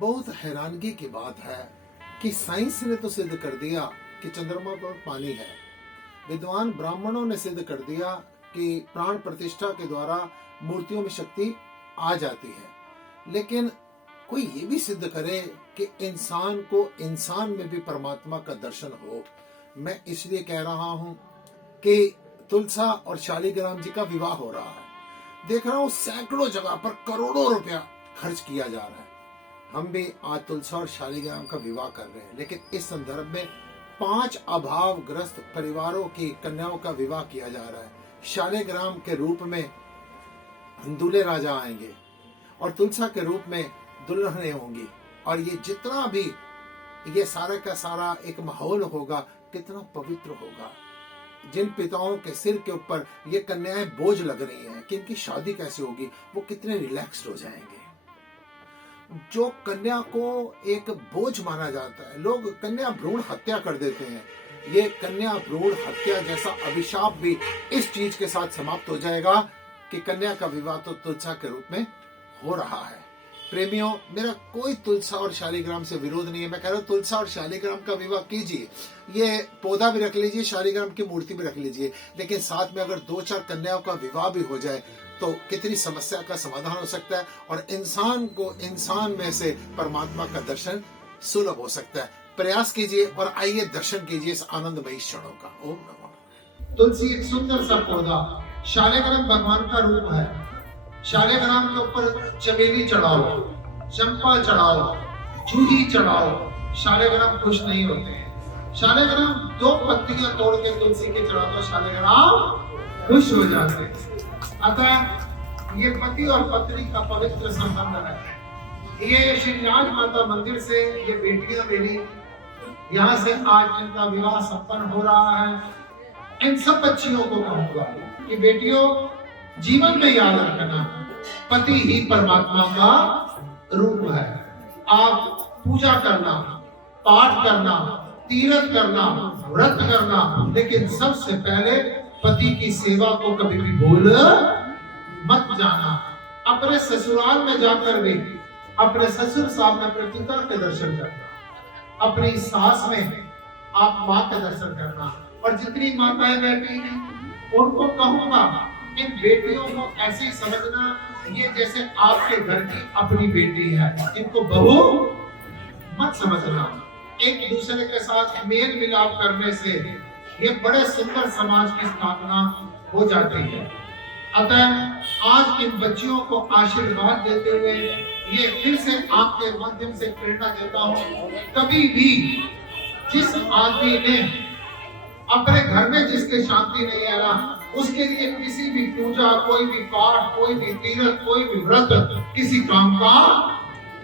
बहुत हैरानगी की बात है कि साइंस ने तो सिद्ध कर दिया कि चंद्रमा पर पानी है। विद्वान ब्राह्मणों ने सिद्ध कर दिया कि प्राण प्रतिष्ठा के द्वारा मूर्तियों में शक्ति आ जाती है। लेकिन कोई ये भी सिद्ध करे कि इंसान को इंसान में भी परमात्मा का दर्शन हो। मैं इसलिए कह रहा हूं कि तुलसा और शालिग्राम जी का विवाह हो रहा है। देख रहा हूं सैकड़ों जगह पर करोड़ों रुपया खर्च किया जा रहा है। हम भी आज तुलसा और शालिग्राम का विवाह कर रहे हैं, लेकिन इस संदर्भ में 5 अभावग्रस्त परिवारों की कन्याओं का विवाह किया जा रहा है। शालिग्राम के रूप में दूल्हे राजा आएंगे और तुलसा के रूप में दुल्हनें होंगी, और ये जितना भी ये सारा का सारा एक माहौल होगा, कितना पवित्र होगा। जिन पिताओं के सिर के ऊपर ये कन्याएं बोझ लग रही हैं कि इनकी शादी कैसे होगी, वो कितने रिलैक्स्ड हो जाएंगे। जो कन्या को एक बोझ माना जाता है, लोग कन्या भ्रूण हत्या कर देते हैं। ये कन्या भ्रूण हत्या जैसा अभिशाप भी इस चीज के साथ समाप्त हो जाएगा कि कन्या का विवाह तो तुलसा के रूप में हो रहा है। प्रेमियों, मेरा कोई तुलसा और शालिग्राम से विरोध नहीं है। मैं कह रहा हूँ तुलसा और शालिग्राम का विवाह कीजिए। ये पौधा भी रख लीजिए, शालिग्राम की मूर्ति भी रख लीजिए, लेकिन साथ में अगर 2-4 कन्याओं का विवाह भी हो जाए तो कितनी समस्या का समाधान हो सकता है, और इंसान को इंसान में से परमात्मा का दर्शन सुलभ हो सकता है। प्रयास कीजिए और आइए दर्शन कीजिए इस आनंदमयी क्षणों का। ओम नमः। तुलसी एक सुंदर सा पौधा, शालिग्राम भगवान का रूप है। शालिग्राम के ऊपर चमेली चढ़ाओ, चंपा चढ़ाओ, जूही चढ़ाओ, शालिग्राम खुश नहीं होते हैं। शालिग्राम 2 पत्तियां तोड़ के तुलसी के चढ़ा दो, शालिग्राम खुश हो जाते हैं। अतः ये पति और पत्नी का पवित्र संबंध है। ये श्री राज माता मंदिर से ये बेटियां मेरी, यहाँ से आज इनका विवाह संपन्न हो रहा है। इन सब बच्चियों को कहूंगा कि बेटियों, जीवन में याद रखना, पति ही परमात्मा का रूप है। आप पूजा करना, पाठ करना, तीर्थ करना, व्रत करना, लेकिन सबसे पहले पति की सेवा को कभी भी भूल मत जाना। अपने ससुराल में जाकर भी अपने ससुर साहब में पिता के दर्शन करना, अपनी सास में आप माँ के दर्शन करना। और जितनी माताएं बैठी हैं उनको कहूंगा, इन बेटियों को ऐसे ही समझना ये जैसे आपके घर की अपनी बेटी है। इनको बहू मत समझना। एक दूसरे के साथ मेल मिलाप करने से ये बड़े सुंदर समाज की स्थापना हो जाती है। अतः आज इन बच्चियों को आशीर्वाद देते हुए ये फिर से आपके माध्यम से प्रेरणा देता हूँ, कभी भी जिस आदमी ने अपने घर में जिसके शांति नहीं है ना, उसके लिए किसी भी पूजा, कोई भी पाठ, कोई भी तीर्थ, कोई भी व्रत किसी काम का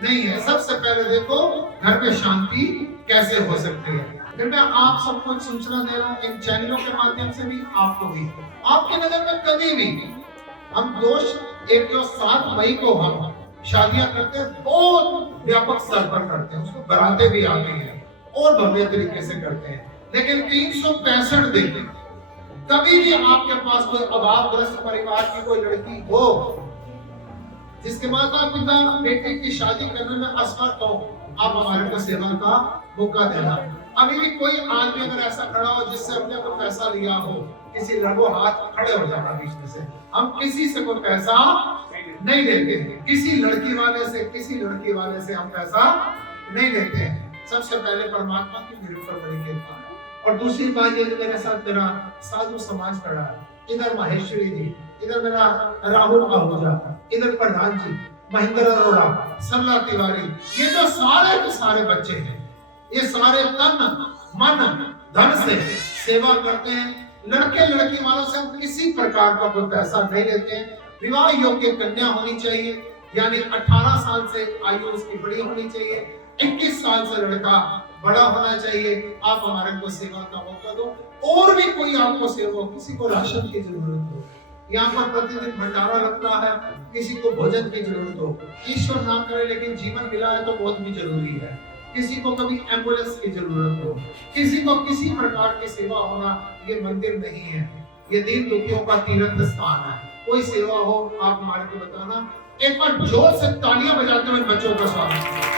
नहीं है। सबसे पहले देखो घर में शांति कैसे हो सकती है। फिर मैं आप सबको एक सूचना दे रहा हूँ, इन चैनलों के माध्यम से भी, आपको भी, आपकी नजर में कभी भी हम दोष, एक जो 7 मई को हम शादियां करते हैं बहुत व्यापक स्तर पर करते हैं, उसको बरातें भी आती हैं और भव्य तरीके से करते हैं, लेकिन 365 दिन कभी भी आपके पास कोई अभावग्रस्त परिवार की कोई लड़की हो जिसके माता पिता बेटे की शादी करने में असमर्थ हो, आप हमारे को सेवा का मौका देना। अभी भी कोई आदमी अगर ऐसा खड़ा हो जिससे अपने को पैसा लिया हो, किसी लड़को हाथ खड़े हो जाना बीच में से। हम किसी से कोई पैसा नहीं लेते, किसी लड़की वाले से, किसी लड़की वाले से हम पैसा नहीं लेते हैं। सबसे पहले परमात्मा की मेरे ऊपर बड़ी कृपा है। और दूसरी बात ये, मेरे साथ मेरा साधु समाज खड़ा है, इधर माहेश्वरी जी, इधर मेरा राहुल आहूजा, इधर प्रधान जी, महेंद्र अरोड़ा, सरला तिवारी, ये जो सारे के सारे बच्चे हैं, ये सारे तन मन धन से सेवा करते हैं। लड़के लड़की वालों से हम किसी प्रकार का कोई पैसा नहीं लेते हैं। विवाह योग्य कन्या होनी चाहिए, यानी 18 साल से आयु उसकी बड़ी होनी चाहिए, 21 साल से लड़का बड़ा होना चाहिए। आप हमारे को सेवा का मौका दो। और भी कोई आपको सेवा हो, किसी को राशन की जरूरत हो, यहाँ पर प्रतिदिन भंडारा लगता है, किसी को भोजन की जरूरत हो, ईश्वर ना करे लेकिन जीवन मिला है तो बहुत भी जरूरी है। किसी को कभी एम्बुलेंस की जरूरत हो, किसी को किसी प्रकार की सेवा होना, ये मंदिर नहीं है, ये दीन दुखियों का तीर्थ स्थान है। कोई सेवा हो आप हमारे को बताना। एक बार जोर से तालियां बजाते हुए इन बच्चों का स्वागत।